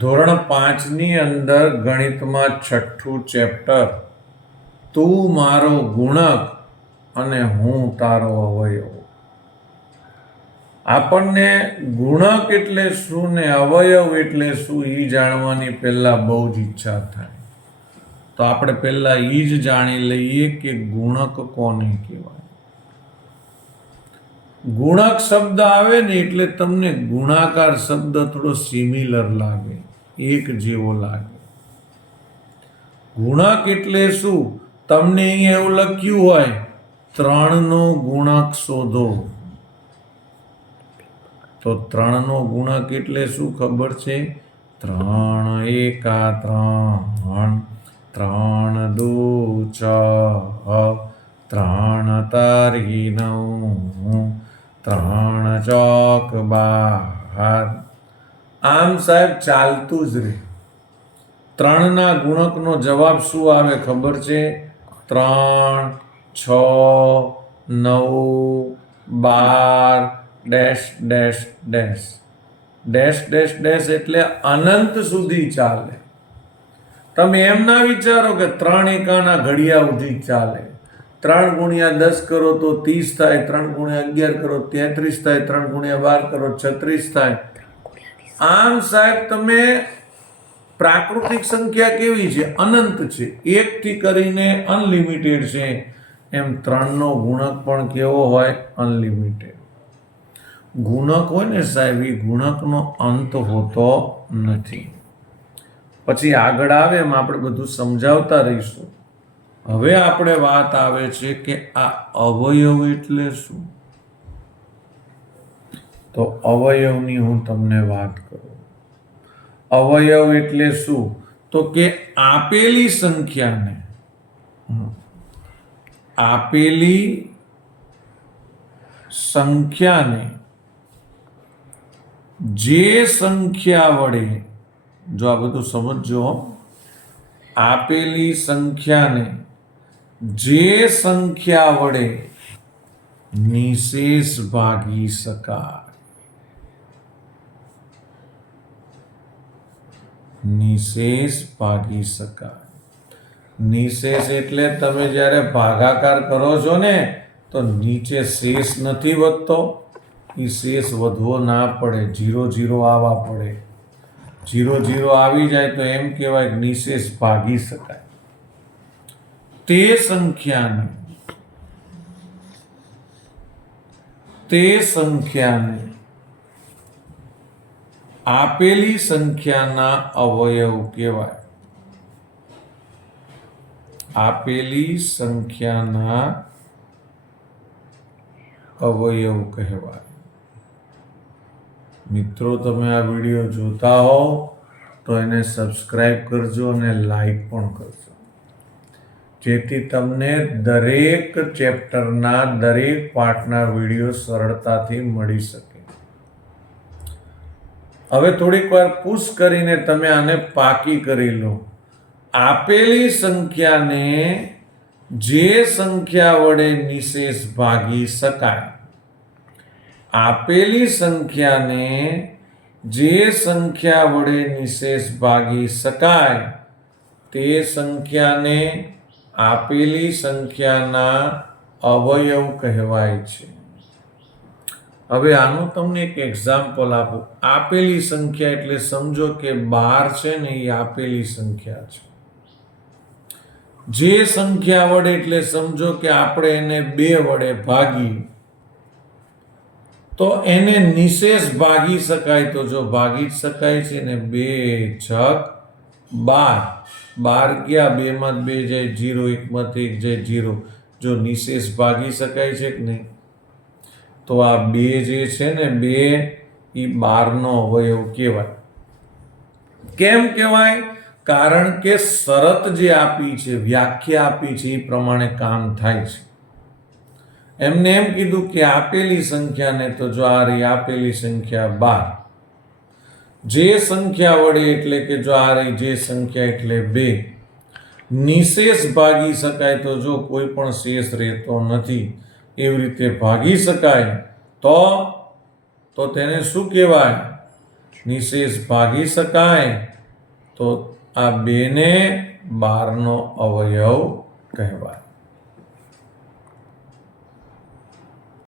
ધોરણ પાંચની અંદર ગણિતમાં છઠ્ઠું ચેપ્ટર. તું મારો ગુણક અને હું તારો અવયવ. આપણને ગુણક એટલે શું ને અવયવ એટલે શું એ જાણવાની પહેલાં બહુ જ ઈચ્છા થાય. તો આપણે પહેલાં એ જ જાણી લઈએ કે ગુણક કોને કહેવાય? ગુણક શબ્દ આવે ને એટલે તમને ગુણાકાર શબ્દ થોડો સિમિલર લાગે, એક જેવો લાગે. ગુણક એટલે શું? તમને અહીંયા એવું લખ્યું હોય, ત્રણનો ગુણક શોધો. તો ત્રણનો ગુણક એટલે શું ખબર છે? ત્રણ એકા ત્રણ ત્રણ દો છ, ત્રણ તારી નવ. ત્રણ ચોક બાર આમ સાહેબ ચાલતું જ રહે. ત્રણના ગુણકનો જવાબ શું આવે ખબર છે? ત્રણ, છ, નવ, બાર, dash dash dash. Dash dash dash એટલે અનંત સુધી ચાલે. તમે એમ ના વિચારો કે ત્રણ એકાના ઘડિયા સુધી ચાલે. ત્રણ ગુણ્યા દસ કરો તો ત્રીસ થાય, ત્રણ ગુણ્યા અગિયાર કરો તેત્રીસ થાય, ત્રણ ગુણ્યા બાર કરો છત્રીસ થાય. આમ સાહેબ તમે પ્રાકૃતિક સંખ્યા કેવી છે? અનંત છે. એકથી કરીને અનલિમિટેડ છે. એમ ત્રણનો ગુણક પણ કેવો હોય? અનલિમિટેડ. ગુણક હોય ને સાહેબ, એ ગુણકનો અંત હોતો નથી. પછી આગળ આવે એમ આપણે બધું સમજાવતા રહીશું. હવે આપણે વાત આવે છે કે આ અવયવ એટલે શું? તો અવયવની હું તમને વાત કરું. અવયવ એટલે શું? તો કે આપેલી સંખ્યાને આપેલી સંખ્યાને જે સંખ્યા વડે, જો આ બધું સમજજો આપેલી સંખ્યાને જે સંખ્યા વડે નિશેષ ભાગી શકાય. નિશેષ ભાગી શકાય. નિશેષ એટલે તમે જ્યારે ભાગાકાર કરો છો ને, તો નીચે શેષ નથી વધતો. એ શેષ વધવો ના પડે. જીરો જીરો આવવા પડે. જીરો જીરો આવી જાય તો એમ કહેવાય નિશેષ ભાગી શકાય. તે સંખ્યાને તે સંખ્યાને આપેલી સંખ્યાના અવયવ કહેવાય આપેલી સંખ્યાના અવયવ કહેવાય મિત્રો તમે આ વીડિયો જોતા હો તો એને સબસ્ક્રાઈબ કરજો અને લાઈક પણ કરજો. જેથી તમને દરેક ચેપ્ટરના દરેક પાઠના વીડિયો સરળતાથી મળી શકે. હવે થોડીક વાર પુશ કરીને તમે આને પાકી કરી લો. આપેલી સંખ્યાને જે સંખ્યા વડે નિશેષ ભાગી શકાય. આપેલી સંખ્યાને જે સંખ્યા વડે નિશેષ ભાગી શકાય, તે સંખ્યાને આપેલી સંખ્યાના અવયવ કહેવાય છે. હવે આનું તમને એક એક્ઝામ્પલ આપું. આપેલી સંખ્યા એટલે સમજો કે બાર છે ને એ આપેલી સંખ્યા છે. જે સંખ્યા વડે એટલે સમજો કે આપણે એને બે વડે ભાગી. તો એને નિશેષ ભાગી શકાય તો જો ભાગી જ શકાય છે ને બે છક બાર. બાર ગયા બેમાં બે જાય જીરો એકમાંથી એક જાય જીરો. જો નિશેષ ભાગી શકાય છે કે નહીં? તો આ બે જે છે ને, બે એ બારનો અવયવ કહેવાય. કેમ કહેવાય? કારણ કે શરત જે આપી છે, વ્યાખ્યા આપી છે એ પ્રમાણે કામ થાય છે. એમને એમ કીધું કે આપેલી સંખ્યાને તો જો આ રહી આપેલી સંખ્યા બાર. જે સંખ્યા વડે એટલે કે જો આ રહી જે સંખ્યા એટલે બે, નિશેષ ભાગી શકાય તો જો કોઈ પણ શેષ રહેતો નથી, એવી રીતે ભાગી શકાય તો તો તેને શું કહેવાય? નિશેષ ભાગી શકાય. તો આ બેને બારનો અવયવ કહેવાય.